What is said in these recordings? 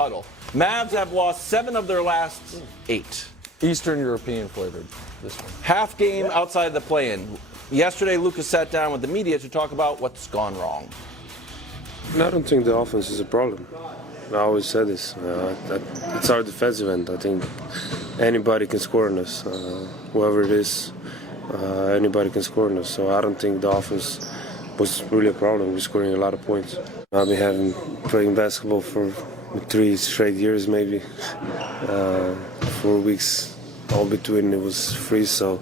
huddle. Mavs have lost 7 of their last 8. Eastern European flavored, this one. Half game outside the play-in. Yesterday, Luka sat down with the media to talk about what's gone wrong. I don't think the offense is a problem. I always said this. It's our defensive end. I think anybody can score on us. Whoever it is, anybody can score on us. So I don't think the offense was really a problem. We're scoring a lot of points. I've been playing basketball for 3 straight years, maybe. 4 weeks, all between it was free. So,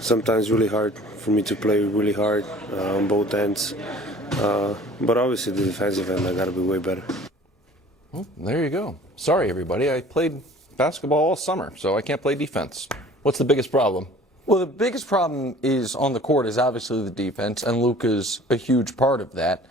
sometimes really hard for me to play really hard on both ends. But obviously the defensive end, I got to be way better. Well, there you go. Sorry, everybody. I played basketball all summer, so I can't play defense. What's the biggest problem? Well, the biggest problem is on the court is obviously the defense, and Luka's a huge part of that.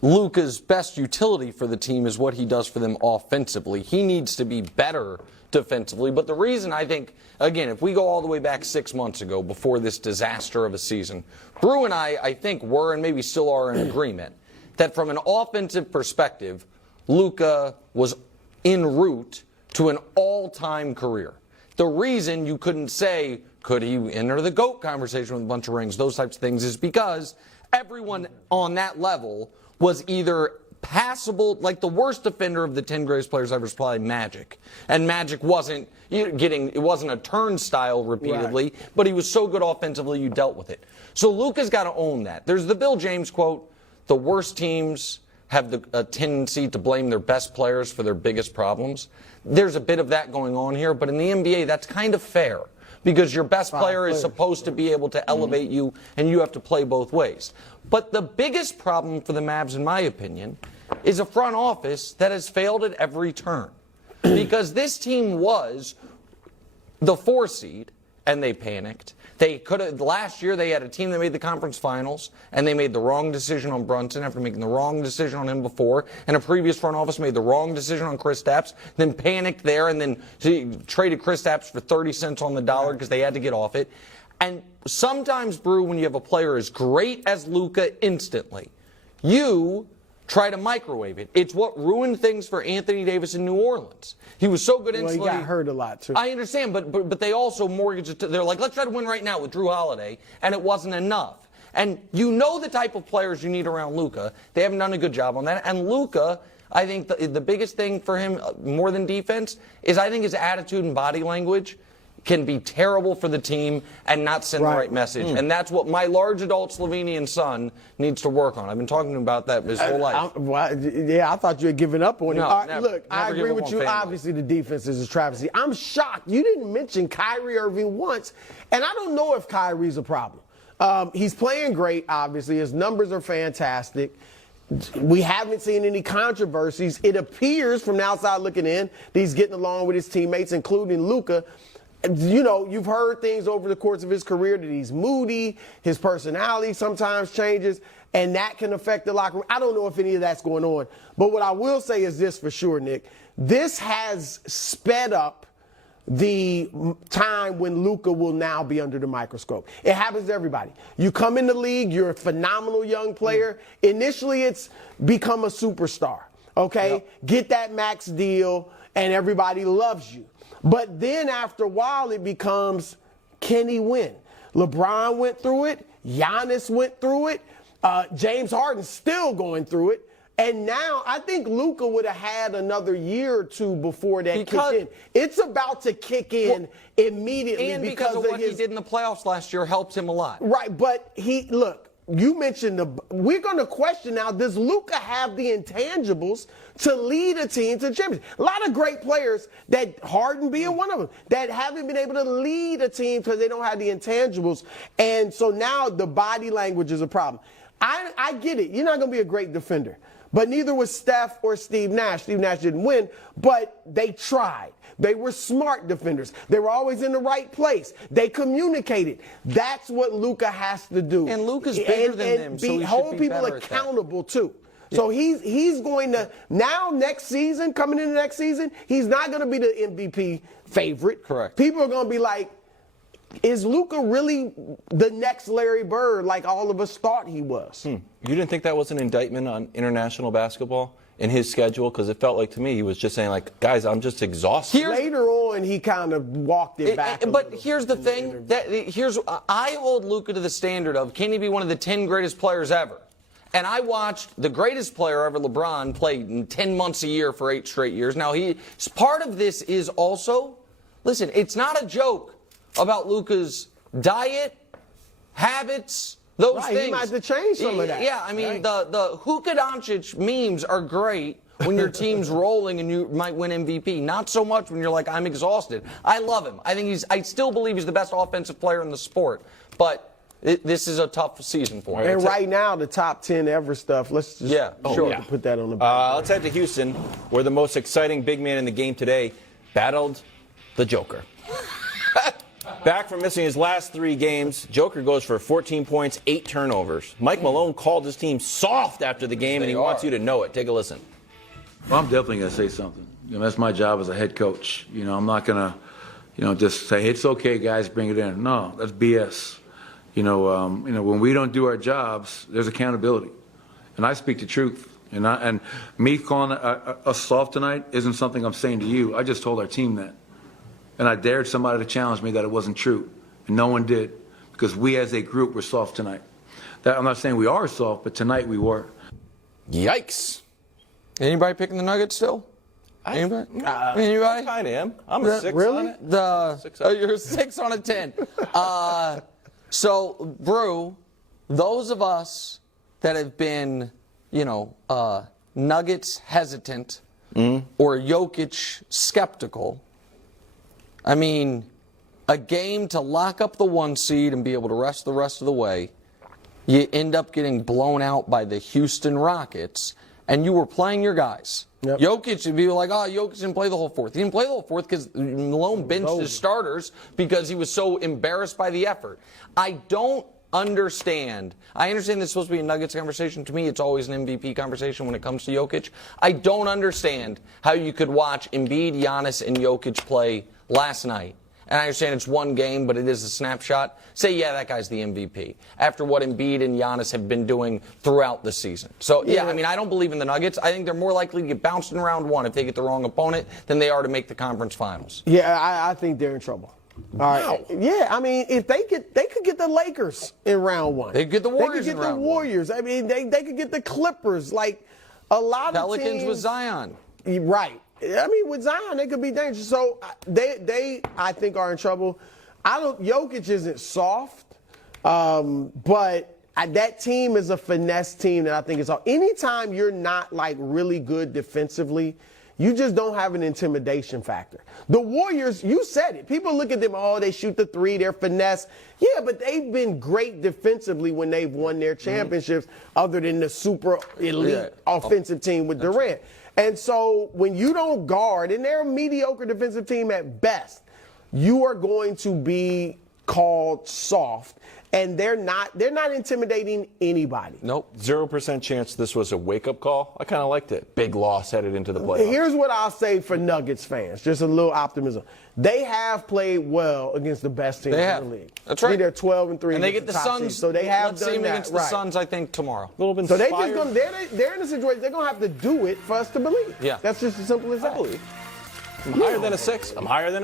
Luka's best utility for the team is what he does for them offensively. He needs to be better defensively. But the reason I think, again, if we go all the way back 6 months ago before this disaster of a season, Brew and I think were and maybe still are in agreement that from an offensive perspective, Luka was en route to an all-time career. The reason you couldn't say, could he enter the GOAT conversation with a bunch of rings, those types of things, is because everyone on that level was either passable, like the worst defender of the 10 greatest players ever is probably Magic. And Magic wasn't it wasn't a turnstile repeatedly, right, but he was so good offensively you dealt with it. So Luka's got to own that. There's the Bill James quote, the worst teams have a tendency to blame their best players for their biggest problems. There's a bit of that going on here, but in the NBA that's kind of fair, because your best player is supposed to be able to elevate you, and you have to play both ways. But the biggest problem for the Mavs, in my opinion, is a front office that has failed at every turn. Because this team was the 4 seed, and they panicked. They could have, last year they had a team that made the conference finals, and they made the wrong decision on Brunson after making the wrong decision on him before, and a previous front office made the wrong decision on Kristaps, then panicked there, and then traded Kristaps for 30 cents on the dollar because they had to get off it. And sometimes, Brew, when you have a player as great as Luka instantly, you try to microwave it. It's what ruined things for Anthony Davis in New Orleans. He was so good instantly. Well, he got hurt a lot, too. I understand, but they also mortgaged it. They're like, let's try to win right now with Drew Holiday, and it wasn't enough. And you know the type of players you need around Luka. They haven't done a good job on that. And Luka, I think the biggest thing for him, more than defense, is I think his attitude and body language can be terrible for the team and not send the right message. And that's what my large adult Slovenian son needs to work on. I've been talking to him about that his whole life. I thought you had given up on him. Look, I agree with you. Family. Obviously, the defense is a travesty. I'm shocked. You didn't mention Kyrie Irving once, and I don't know if Kyrie's a problem. He's playing great, obviously. His numbers are fantastic. We haven't seen any controversies. It appears from the outside looking in that he's getting along with his teammates, including Luka. You've heard things over the course of his career that he's moody, his personality sometimes changes, and that can affect the locker room. I don't know if any of that's going on. But what I will say is this for sure, Nick. This has sped up the time when Luka will now be under the microscope. It happens to everybody. You come in the league, you're a phenomenal young player. Initially, it's become a superstar, okay? Yep. Get that max deal, and everybody loves you. But then after a while, it becomes, can he win? LeBron went through it. Giannis went through it. James Harden's still going through it. And now I think Luka would have had another year or two before that kicked in. It's about to kick in immediately. And because of what he did in the playoffs last year helped him a lot. Right, but look, you mentioned we're going to question now, does Luka have the intangibles to lead a team to the championship? A lot of great players, that Harden being one of them, that haven't been able to lead a team because they don't have the intangibles. And so now the body language is a problem. I get it. You're not going to be a great defender. But neither was Steph or Steve Nash. Steve Nash didn't win, but they tried. They were smart defenders. They were always in the right place. They communicated. That's what Luka has to do. And Luka's bigger than them, so he hold should be people better accountable too. So he's going to now next season, coming into next season, he's not going to be the MVP favorite. Correct. People are going to be like, is Luka really the next Larry Bird like all of us thought he was? You didn't think that was an indictment on international basketball? in his schedule? Because it felt like to me he was just saying, like, guys, I'm just exhausted. Later on, he kind of walked it back. But here's the thing. I hold Luka to the standard of, can he be one of the 10 greatest players ever? And I watched the greatest player ever, LeBron, play 10 months a year for 8 straight years. Now, part of this is also, listen, it's not a joke about Luka's diet, habits, those things. He might have to change some of that. Yeah, I mean, the Luka Doncic memes are great when your team's rolling and you might win MVP. Not so much when you're like, I'm exhausted. I love him. I still believe he's the best offensive player in the sport. But this is a tough season for him. And right now, the top 10 ever stuff, let's just put that on the back. Let's head to Houston, where the most exciting big man in the game today battled the Joker. Back from missing his last 3 games, Joker goes for 14 points, 8 turnovers. Mike Malone called his team soft after the game, and he wants you to know it. Take a listen. Well, I'm definitely going to say something. That's my job as a head coach. I'm not going to, just say, hey, it's okay, guys, bring it in. No, that's BS. When we don't do our jobs, there's accountability, and I speak the truth. And me calling us soft tonight isn't something I'm saying to you. I just told our team that, and I dared somebody to challenge me that it wasn't true, and no one did, because we as a group were soft tonight. I'm not saying we are soft, but tonight we were. Yikes! Anybody picking the Nuggets still? Anybody? Anybody? I kind of am. I'm a 6 really? on it. You're a 6 on a 10. So, Brew, those of us that have been, Nuggets hesitant or Jokic skeptical, I mean, a game to lock up the 1 seed and be able to rest the rest of the way, you end up getting blown out by the Houston Rockets, and you were playing your guys. Yep. Jokic, if you were like, Jokic didn't play the whole 4th. He didn't play the whole 4th because Malone benched his starters because he was so embarrassed by the effort. I don't understand. I understand this is supposed to be a Nuggets conversation. To me, it's always an MVP conversation when it comes to Jokic. I don't understand how you could watch Embiid, Giannis, and Jokic play last night. And I understand it's 1 game, but it is a snapshot. Say, yeah, that guy's the MVP. After what Embiid and Giannis have been doing throughout the season. So, I don't believe in the Nuggets. I think they're more likely to get bounced in round 1 if they get the wrong opponent than they are to make the conference finals. Yeah, I think they're in trouble. All right. Yeah, I mean, if they could get the Lakers in round 1. They could get the Warriors in round 1. They could get the Warriors. I mean, they could get the Clippers. Like, a lot of teams. Pelicans with Zion. Right. I mean, with Zion, they could be dangerous. So they I think, are in trouble. Jokic isn't soft, but that team is a finesse team that I think is all. Anytime you're not like really good defensively, you just don't have an intimidation factor. The Warriors, you said it. People look at them, they shoot the 3, they're finesse. Yeah, but they've been great defensively when they've won their championships, other than the super elite offensive team with Durant. And so when you don't guard, and they're a mediocre defensive team at best, you are going to be called soft. And they're not intimidating anybody. Nope. 0% chance this was a wake-up call. I kind of liked it. Big loss headed into the playoffs. Here's what I'll say for Nuggets fans, just a little optimism. They have played well against the best teams in the league. That's right. They're 12-3. And they get the Suns. So they have Let's see them against the Suns, I think, tomorrow. A little bit so inspired. they're in a situation, they're going to have to do it for us to believe. Yeah. That's just as simple as that. I'm higher than a 6. I'm higher than